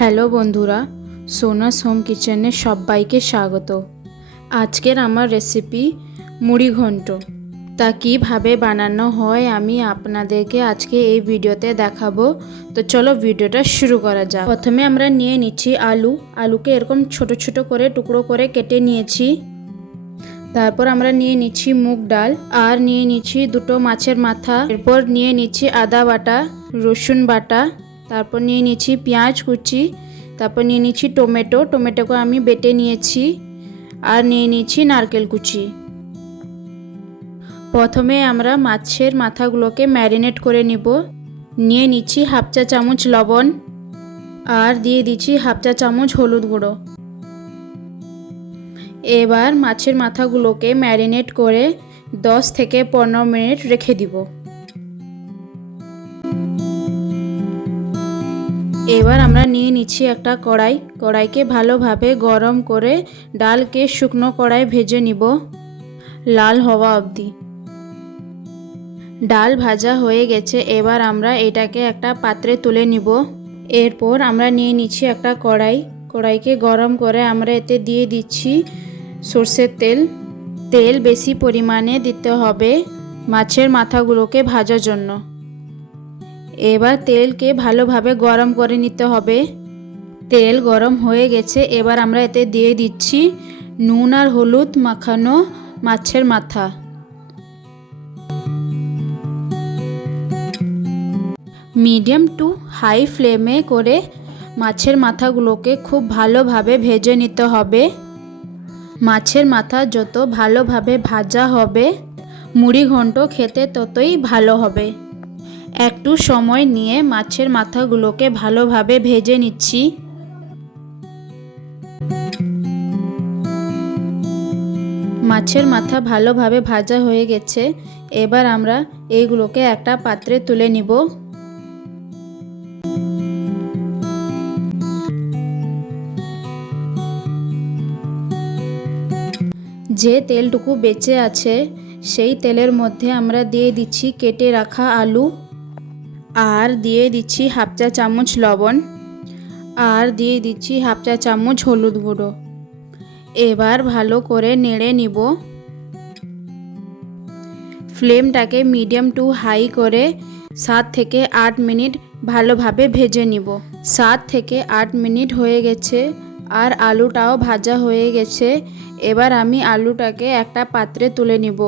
Hello বন্ধুরা সোনাস home কিচেনে সবাইকে স্বাগত। আজকের আমার রেসিপি মুড়ি ঘন্ট। তা কীভাবে বানানো হয় আমি আপনাদেরকে আজকে এই ভিডিওতে দেখাবো। তো চলো ভিডিওটা শুরু করা যাক। প্রথমে আমরা নিয়ে নিচ্ছি আলু। আলুকে এরকম ছোট ছোট করে টুকরো করে কেটে নিয়েছি। তারপর আমরা নিয়ে নিচ্ছি মুগ ডাল আর নিয়ে নিচ্ছি দুটো মাছের মাথা। এরপর নিয়ে নিচ্ছি আদা বাটা, রসুন বাটা তারপর নিয়ে নিচ্ছি পেঁয়াজ কুচি, তারপর নিয়ে নিচ্ছি টমেটো, টমেটোকে আমি বেটে নিয়েছি আর নিয়ে নিচ্ছি নারকেল কুচি। প্রথমে আমরা মাছের মাথাগুলোকে ম্যারিনেট করে নিব। নিয়ে নিচ্ছি হাফ চা চামচ লবণ আর দিয়ে দিচ্ছি হাফ চা চামচ হলুদ গুঁড়ো। এবার মাছের মাথাগুলোকে ম্যারিনেট করে 10 থেকে পনেরো মিনিট রেখে দিব। এবার আমরা নিয়ে নিচ্ছি একটা কড়াই। কড়াইকে ভালোভাবে গরম করে ডালকে শুকনো কড়াই ভেজে নিব লাল হওয়া অবধি। ডাল ভাজা হয়ে গেছে, এবার আমরা এটাকে একটা পাত্রে তুলে নিব। এরপর আমরা নিয়ে নিচ্ছি একটা কড়াই। কড়াইকে গরম করে আমরা এতে দিয়ে দিচ্ছি সর্ষের তেল। তেল বেশি পরিমাণে দিতে হবে মাছের মাথাগুলোকে ভাজার জন্য। এবার তেলকে ভালোভাবে গরম করে নিতে হবে। তেল গরম হয়ে গেছে, এবার আমরা এতে দিয়ে দিচ্ছি নুন আর হলুদ মাখানো মাছের মাথা। মিডিয়াম টু হাই ফ্লেমে করে মাছের মাথাগুলোকে খুব ভালোভাবে ভেজে নিতে হবে। মাছের মাথা যত ভালোভাবে ভাজা হবে মুড়ি ঘন্ট খেতে ততই ভালো হবে। একটু সময় নিয়ে মাছের মাথাগুলোকে ভালোভাবে ভেজে নিচ্ছি। মাছের মাথা ভালোভাবে ভাজা হয়ে গেছে। এবার আমরা এইগুলোকে একটা পাত্রে তুলে নিব। যে তেলটুকু বেঁচে আছে, সেই তেলের মধ্যে আমরা দিয়ে দিচ্ছি কেটে রাখা আলু। আর দিয়ে দিচ্ছি হাফ চা চামচ লবণ, আর দিয়ে দিচ্ছি হাফ চা চামচ হলুদ গুঁড়ো। এবার ভালো করে নেড়ে নিব। ফ্লেমটাকে মিডিয়াম টু হাই করে সাত থেকে আট মিনিট ভালোভাবে ভেজে নিব। সাত থেকে আট মিনিট হয়ে গেছে, আর আলুটাও ভাজা হয়ে গেছে। এবার আমি আলুটাকে একটা পাত্রে তুলে নিব।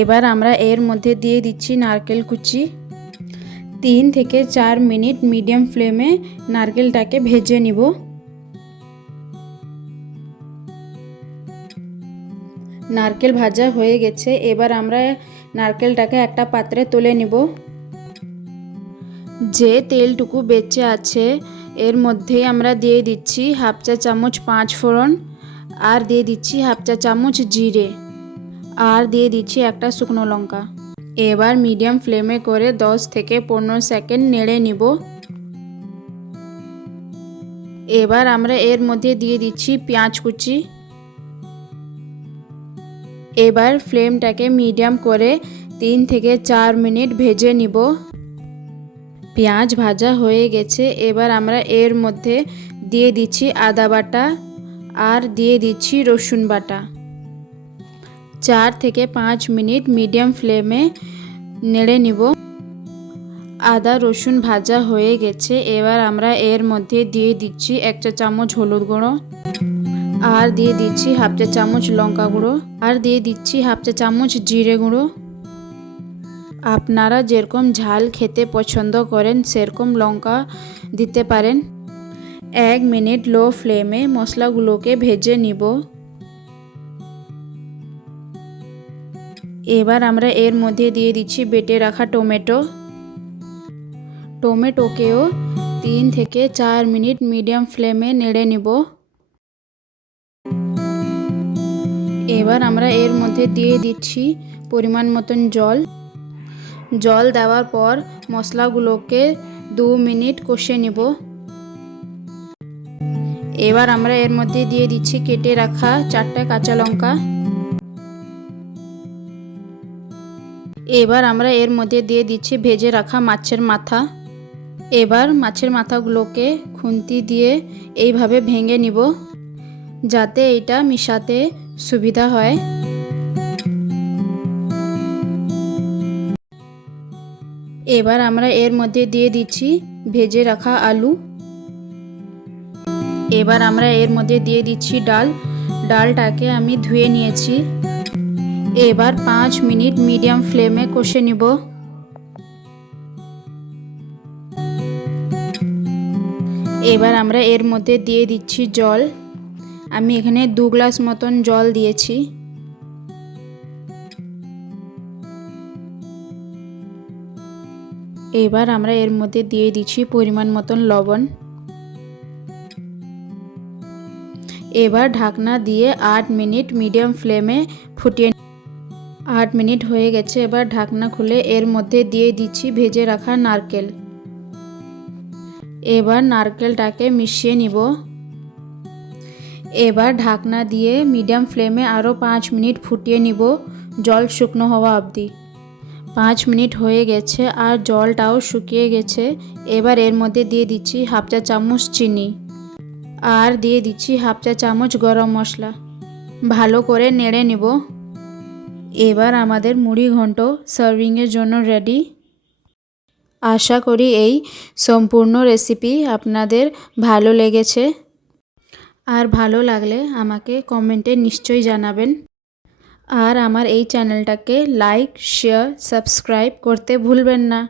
এবার আমরা এর মধ্যে দিয়ে দিচ্ছি নারকেল কুচি। তিন থেকে চার মিনিট মিডিয়াম ফ্লেমে নারকেলটাকে ভেজে নিব। নারকেল ভাজা হয়ে গেছে, এবার আমরা নারকেলটাকে একটা পাত্রে তুলে নিব। যে তেলটুকু বেঁচে আছে, এর মধ্যেই আমরা দিয়ে দিচ্ছি হাফ চা চামচ পাঁচ ফোড়ন আর দিয়ে দিচ্ছি হাফ চা চামচ জিরে। আর দিয়ে দিচ্ছি একটা শুকনো লঙ্কা। এবার মিডিয়াম ফ্লেমে করে 10 থেকে পনেরো সেকেন্ড নেড়ে নিব। এবার আমরা এর মধ্যে দিয়ে দিচ্ছি পেঁয়াজ কুচি। এবার ফ্লেমটাকে মিডিয়াম করে তিন থেকে চার মিনিট ভেজে নিব। পেঁয়াজ ভাজা হয়ে গেছে, এবার আমরা এর মধ্যে দিয়ে দিচ্ছি আদা বাটা আর দিয়ে দিচ্ছি রসুন বাটা। চার থেকে পাঁচ মিনিট মিডিয়াম ফ্লেমে নেড়ে নিব। আদা, রসুন ভাজা হয়ে গেছে। এবার আমরা এর মধ্যে দিয়ে দিচ্ছি এক চা চামচ হলুদ গুঁড়ো আর দিয়ে দিচ্ছি হাফ চা চামচ লঙ্কা গুঁড়ো আর দিয়ে দিচ্ছি হাফ চা চামচ জিরে গুঁড়ো। আপনারা যেরকম ঝাল খেতে পছন্দ করেন, সেরকম লঙ্কা দিতে পারেন। এক মিনিট লো ফ্লেমে মশলাগুলোকে ভেজে নিব। এবার আমরা এর মধ্যে দিয়ে দিচ্ছি বেটে রাখা টমেটো। টমেটোকেও তিন থেকে চার মিনিট মিডিয়াম ফ্লেমে নেড়ে নিব। এবার আমরা এর মধ্যে দিয়ে দিচ্ছি পরিমাণ মতন জল। জল দেওয়ার পর মশলাগুলোকে দু মিনিট কষে নিব। এবার আমরা এর মধ্যে দিয়ে দিচ্ছি কেটে রাখা চারটে কাঁচা লঙ্কা। এবার আমরা এর মধ্যে দিয়ে দিচ্ছি ভেজে রাখা মাছের মাথা। এবার মাছের মাথাগুলোকে খুন্তি দিয়ে এইভাবে ভেঙে নিব, যাতে এটা মিশাতে সুবিধা হয়। এবার আমরা এর মধ্যে দিয়ে দিচ্ছি ভেজে রাখা আলু। এবার আমরা এর মধ্যে দিয়ে দিচ্ছি ডাল। ডালটাকে আমি ধুয়ে নিয়েছি। এবার পাঁচ মিনিট মিডিয়াম ফ্লেমে কষে নিব। এবার আমরা এর মধ্যে দিয়ে দিচ্ছি জল। আমি এখানে দু গ্লাস মতন জল দিয়েছি। এবার আমরা এর মধ্যে দিয়ে দিচ্ছি পরিমাণ মতন লবণ। এবার ঢাকনা দিয়ে আট মিনিট মিডিয়াম ফ্লেমে ফুটিয়ে আট মিনিট হয়ে গেছে, এবার ঢাকনা খুলে এর মধ্যে দিয়ে দিচ্ছি ভেজে রাখা নারকেল। এবার নারকেলটাকে মিশিয়ে নিব। এবার ঢাকনা দিয়ে মিডিয়াম ফ্লেমে আরও পাঁচ মিনিট ফুটিয়ে নিব, জল শুকনো হওয়া অবধি। পাঁচ মিনিট হয়ে গেছে আর জলটাও শুকিয়ে গেছে, এবার এর মধ্যে দিয়ে দিচ্ছি হাফ চা চামচ চিনি আর দিয়ে দিচ্ছি হাফ চা চামচ গরম মশলা। ভালো করে নেড়ে নিব। এবার আমাদের মুড়ি ঘন্ট সার্ভিংয়ের জন্য রেডি আশা করি এই সম্পূর্ণ রেসিপি আপনাদের ভালো লেগেছে। আর ভালো লাগলে আমাকে কমেন্টে নিশ্চয়ই জানাবেন। আর আমার এই চ্যানেলটাকে লাইক শেয়ার সাবস্ক্রাইব করতে ভুলবেন না।